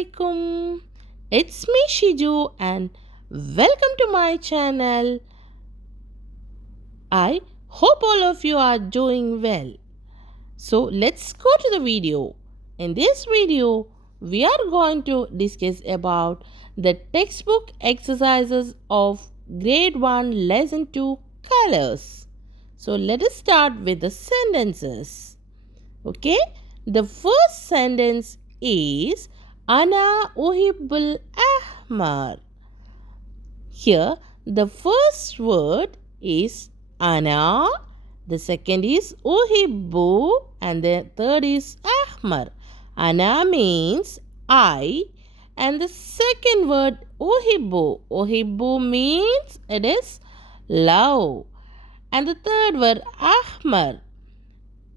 alaikum. It's me Shiju and welcome to my channel. I hope all of you are doing well. So let's go to the video. In this video, we are going to discuss about the textbook exercises of grade 1 lesson 2 colors. So let us start with the sentences. Okay, the first sentence is Ana uhibbul ahmar. Here the first word is Ana, the second is uhibbu, and the third is ahmar. Ana means I, and the second word uhibbu. Uhibbu means it is love, and the third word ahmar.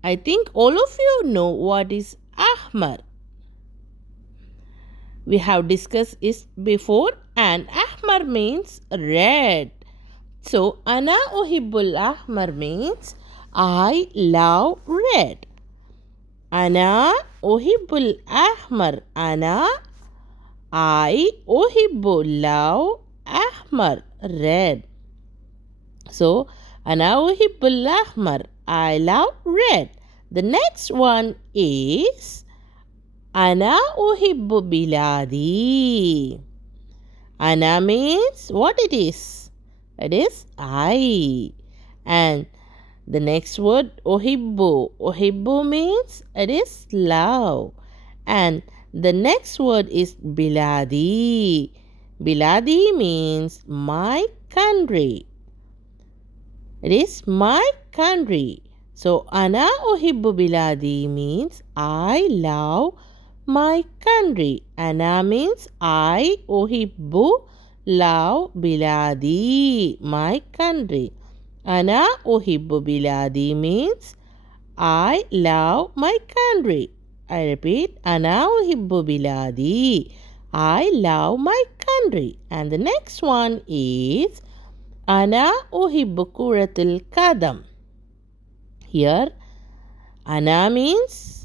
I think all of you know what is ahmar. We have discussed it before, and ahmar means red. So, ana uhibbul ahmar means I love red. Ana uhibbul ahmar. Ana, I uhibbu love ahmar, red. So, ana uhibbul ahmar. I love red. The next one is Ana uhibbu biladi. Ana means what it is? It is I. And the next word uhibbu. Uhibbu means it is love. And the next word is biladi. Biladi means my country. It is my country. So, Ana uhibbu biladi means I love my country. Ana means I uhibbu love biladi, my country. Ana uhibbu biladi means I love my country. I repeat, Ana uhibbu biladi, I love my country. And the next one is Ana uhibbu kuratul kadam. Here, Ana means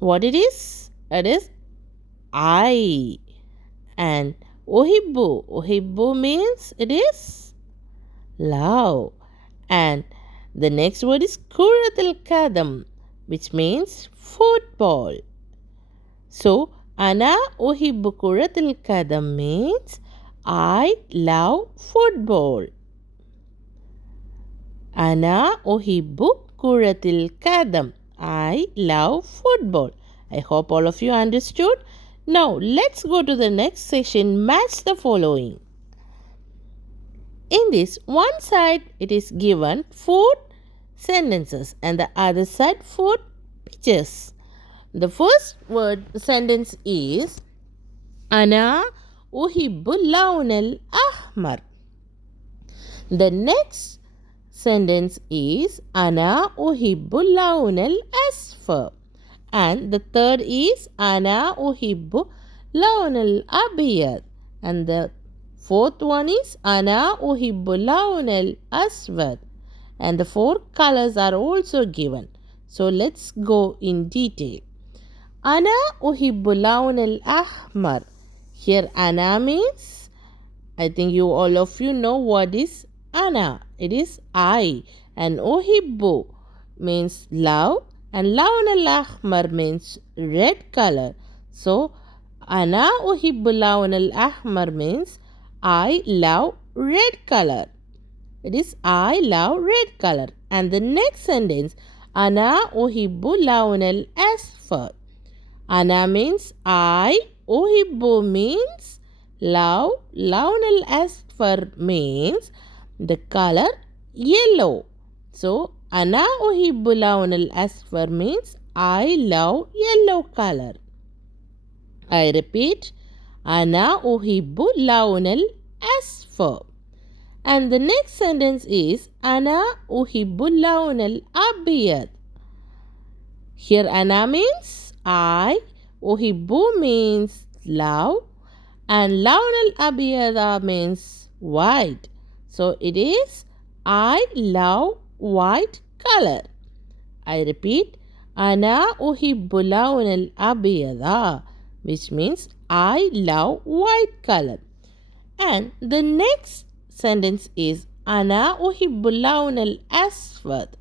what it is? It is I. And uhibbu. Uhibbu means it is love. And the next word is kuratul kadam, which means football. So, Ana uhibbu kuratul kadam means I love football. Ana uhibbu kuratil kadam. I love football. I hope all of you understood. Now let's go to the next session. Match the following. In this one side it is given 4 sentences and the other side 4 pictures. The first word sentence is Ana uhibbu lawnal ahmar. The next sentence is Ana uhibbu lawnal asfar. And the third is Ana uhibbu lawnal abyad. And the fourth one is Ana uhibbu lawnal aswad. And the 4 colors are also given. So let's go in detail. Ana uhibbu lawnal ahmar. Here Ana means, I think you all of you know what is Ana. It is I. And uhibbu means love. And lawn al-ahmar means red color. So, Ana uhibbu lawn al-ahmar means I love red color. It is I love red color. And the next sentence, Ana uhibbu lawn al-asfar. Ana means I. Uhibbu means love. Lawn al-asfar means the color yellow. So, Ana uhibbu lawn al-asfar means I love yellow color. I repeat, Ana uhibbu lawn al-asfar. And the next sentence is Ana uhibbu lawn al-abyad. Here Ana means I. Uhibbu means love. And lawn al-abyada means white. So it is I love white color. I repeat, Ana uhibbu lawn al-abyada. which means I love white color. And the next sentence is Ana uhibbu lawn al-aswad.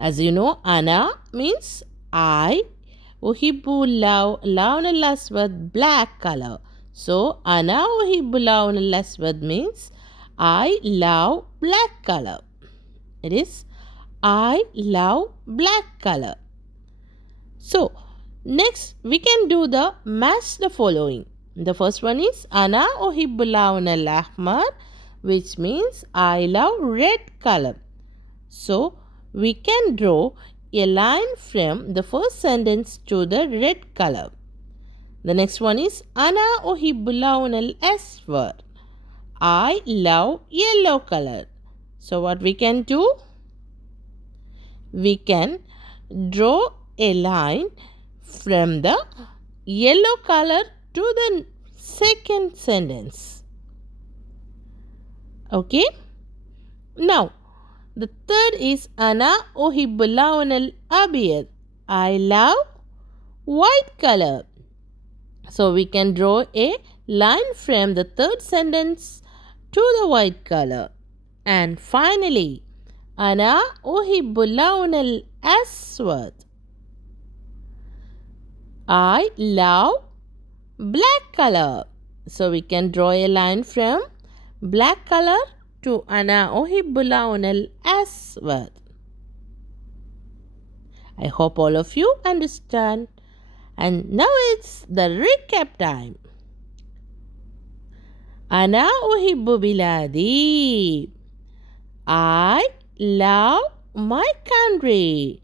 As you know, Ana means I, uhibbu lawn al-aswad, black color. So, Ana uhibbu lawn al-aswad means I love black color. It is I love black color. So, next we can do the match the following. The first one is Ana uhibbu lawn al-ahmar, which means I love red color. So, we can draw a line from the first sentence to the red color. The next one is Ana uhibbu lawn al-aswad. I love yellow color. So, what we can do? We can draw a line from the yellow color to the second sentence. Okay. Now, the third is Ana uhibbu lawn al-abyad. I love white color. So, we can draw a line from the third sentence to the white color. And finally, Ana uhibbu lawn al-aswad. I love black color. So we can draw a line from black color to Ana uhibbu lawn al-aswad. I hope all of you understand. And now it's the recap time. Ana uhibbu biladi. I love my country.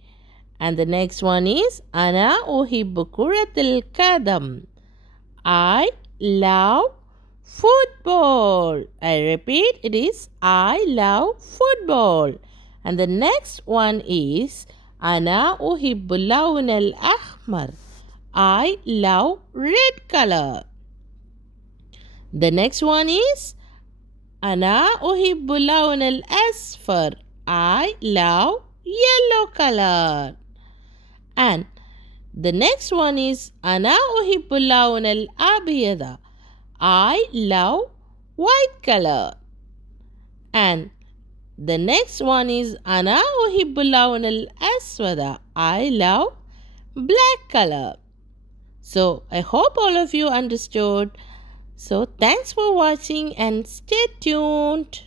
And the next one is Ana uhibbu kuratil kadam. I love football. I repeat, it is I love football. And the next one is Ana uhibbu lawn al-ahmar. I love red color. The next one is Ana uhibbu lawn al-asfar. I love yellow color. And the next one is Ana uhibbu lawn al-abyada. I love white color. And the next one is Ana uhibbu lawn al-aswada. I love black color. So I hope all of you understood. So thanks for watching and stay tuned.